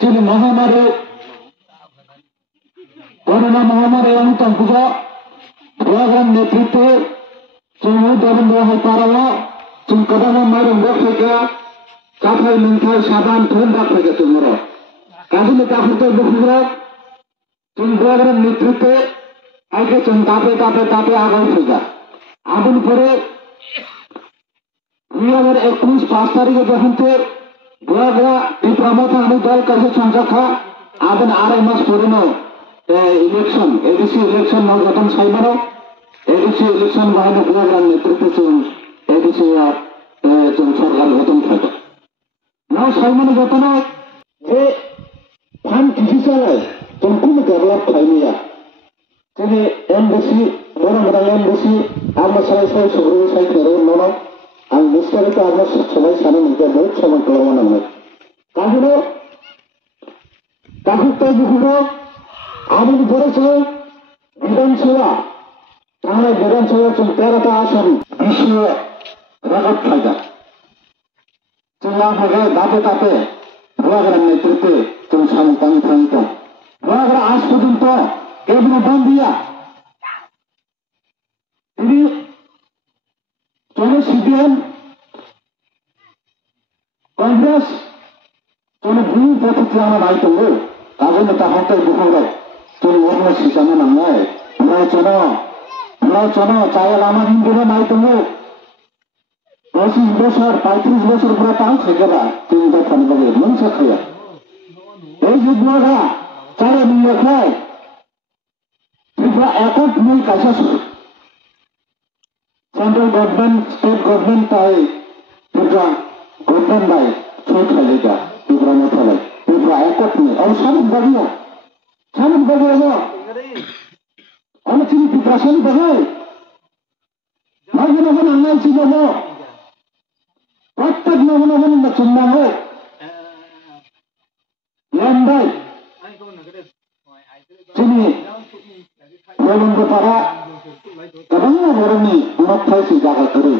যিনি মহামারী করোনা মহামারী অন্তর্ভুক্ত প্রোগ্রাম নেতৃত্বে जों देवेंद्र हाइपाराव जों गोबां माइरं फैगा काफाय नोंथाय साबान धन फैगा जों गाजों दाफोरखौ बुखुग्रा जों प्रग्राम नेतृत्वे आगे जों दाबे दाबे दाबे आगाव फैगा आबुन परे 2021 तारीखे जखनते बुआग्रा डिप्लोमाता आनी दल काছে संजाखा आबुन आराय मास परेनो इलेक्शन एडिसि इलेक्शन नाव जतन साइमानो एडिसि इलेक्शन बाहायनो प्रग्राम नेतृत्वे जों एडिसि जों सरकार गठन फैगा नाव साइमानो जतनो जे फान डिजिटलाय जों कुनु डेभलप खायनिया जेरै एमबेसि बरंगदा एमबेसि आरमा साय साय सग्रु साय थरो ननो आं बुस्थुखौ आरमा सबाय सानो मोनगोन बहुत समान खालामनांगौ काहिनो काहिनो बुहुरो आमुन बरसो विधानसभा थांनाय विधानसभा जों 13टा आसन विश्व रेकर्ड फायदा जों आगे दाबे दाबे बुआग्रा नेतृत्वे जों सामतां थांतो बुआग्रा आज पर्यंत केबिनेट बंदिया ini जों सीपीएम कांग्रेस जों बुं पथि आना नायतो गाबोन ताहाते बुखांगा जों वरना सिसाना नांनाय प्रचना चाय लामा हिंदुरा नायतो 25 বছর 35 বছর পুরা তাও খেগেবা তুমি তো খানবাগে মনসা খায়া এই যুগমারা চারে নিয়ে খায় ত্রিপুরা একক মিল কাছে सेंट्रल गवर्नमेंट स्टेट गवर्नमेंट ताई ত্রিপুরা गवर्नमेंट बाय छय खालेगा ত্রিপুরা मथाले ত্রিপুরা एকক में और सामन बागियो हो अन चिनी ত্রিপুরা सन बागाय मागना बन आंगाय चिनो हो प्रत्येक नगना बन चिन्ना हो लंबाई चिनी रोलंग पारा गोबां बर'नि उनावथायसो जागायग्रो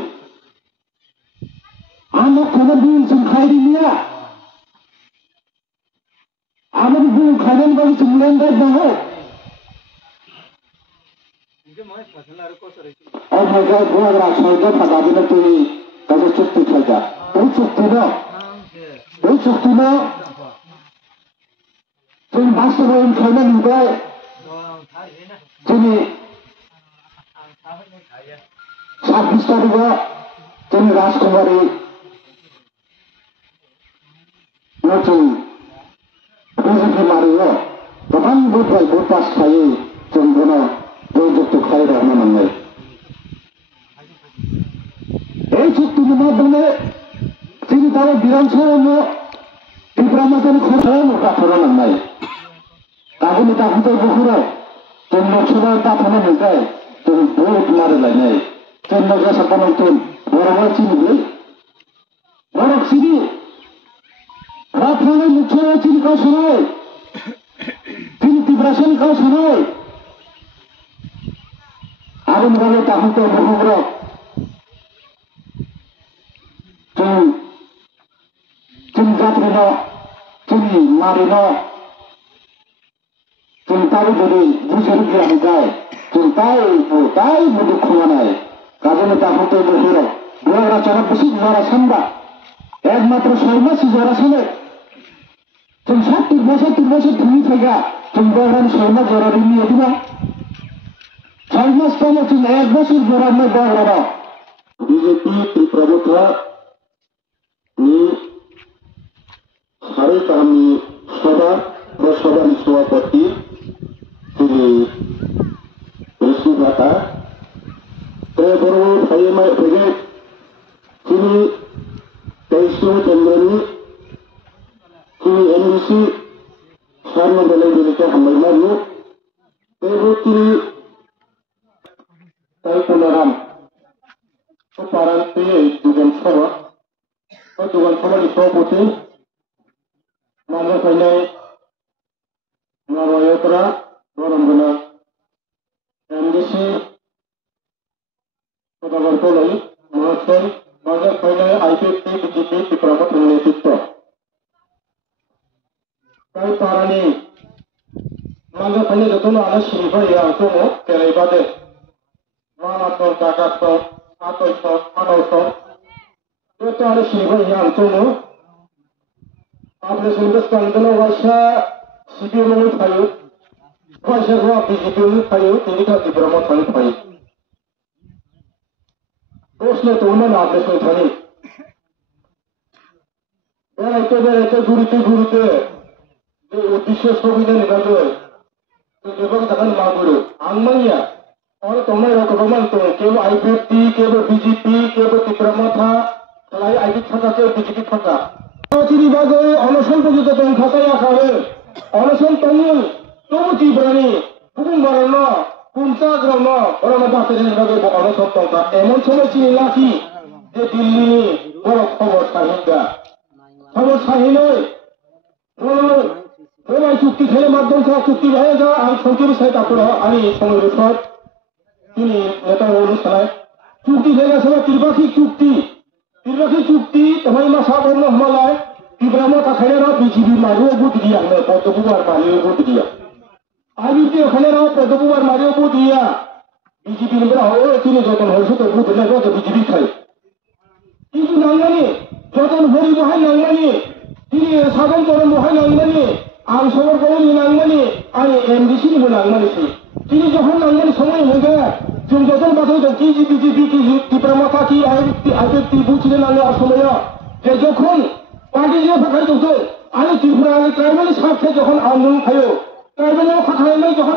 आंनो कोनो बिल जों खायरिनिया आंनो बिल खायनानै बायदि जों लेंदाय दङ और मैं बुआग्रा सयदा फादाबिनो तुई गाजे चुक्ति खायदा बे चुक्तिनो जों बास्तबायन खायना नुबाय जोंनि 26 तारिखआव जोंनि राजकुमारी जों बिजेपि मारियो गोबां बुथ पास खायो जों बेनो जयजुक्त खायरा होनांगौ এই চুক্তির মাধ্যমে তিনি তার বিধানসভা ত্রিপুরামাতার খরচাও কাঠরা নাंगौ गाबोन दाखुनथाय बुहुराव जों लोकसभा दाफानो मोनबाय जों भोट मारिलायनाय जों नगासापानोन बर'आ चिनिलै बर'क सिनि राफानाय लोकसभा चिनि गावसोनाय चिनि त्रिपुरासन गावसोनाय आरो मोनबाय दाखुनथाय बुहुराव जों जात्रिनो चिनि मारिनो जों ताई बोरै बुजिनो गियानगाय जों ताई मुदु खुमानाय गाबोन दाखुनथाय बुहुराव बुआग्रा चरा बेसे जरा सानबा एकमात्र 6 मास जरा सानो जों 70 বছর धुनी फैगा जों बुआग्रानि 6 मास जरा रिनि एदिबा 6 मास पहले जों 1 বছর जरा में बुआग्रा बीजेपी ত্রিপুরা नि सारे कामनि सभा व सभानि सभापति श्री ऋषिभाता बर'आव फैगे श्री 23 जनवरी श्री एनबीसी सारनो बेलेबेलेखौ हामबायमानो बेबायदि ताइपनाराम पारांते दुगन सभानि सभापति नांगा फैनाय नारायणपुरा बरंगना एमडीसी महाशय नांगा फैनाय आईपीपी बीजेपी त्रिपुरा नेतृत्व তাই পারানি মাঝে ফাইনে যতন আলো সিরিফাই দङ बेरायबादे मानासं दागासं आतयसं आनावसं যত আলো সিরিফাই दङ आपले सुंदर स्कंदनो वाइसा सिपिएम फायो वाइसा को बीजेपी फायो तिनी का दिब्रह्म थानी फायो दोस्ने तो मन आपले सुन थानी बेरायते गुरुते যে উদ্দেশ্য ছবিটা নিবাদ তো এবং তখন মাগুরু আংমানিয়া और तुम्हें रकमान तो केवल आईपीएफटी केवल बीजेपी केवल दिब्रह्म सलाई आईपी थाका के बीजेपी थाका চিনি বাজে অনশন পর্যন্ত দং খাতায় আকারে অনশন তঙ্গুল তবু তীব্রানি বুকুম বারণ কুমচা গ্রাম করোনা বাসের বাজে অনশন তঙ্কা এমন সময় চিনি লাখি যে দিল্লি বড় খবর সাহিনই সবাই চুক্তি খেলে মাধ্যম ছাড়া চুক্তি হয়ে যা আমি সঙ্গীর সাথে তারপরে আমি সময় রসদ তিনি নেতা অনুষ্ঠানে চুক্তি হয়ে গেছে ত্রিপাক্ষিক চুক্তি তোমার মাসা বর্ণ হমালায় দিব্রহ্ম তাখানে বিজেপি মারিও বুথ দিয়া পদ্মপুবার মারিও বুথ দিয়া আইবিপি ওখানে পদ্মপুবার মারিও বুথ দিয়া বিজেপি তিনি যতন হয়েছে তো বুথ নেই বিজেপি খাই কিন্তু নাঙ্গানি যতন হরি বহাই নাঙ্গানি তিনি সাধন চরণ বহাই নাঙ্গানি आं सबर गौरी नांगमानी आं एमडीसी निबो नांगमानी তিনি যখন নাঙ্গানি সময় হয়ে গেছে जों যখন বাতাই দं কি বিজেপি কি দিব্রহ্ম কি আইবিপি বুঝিলে নাঙ্গে অসময় যে যখন পার্টি যে ফাঁকাই দंतो आंनि त्रिपुरा ट्राइबेल स्वार्थे যখন आंदोलन थायो ट्राइबेल खाखानाय যখন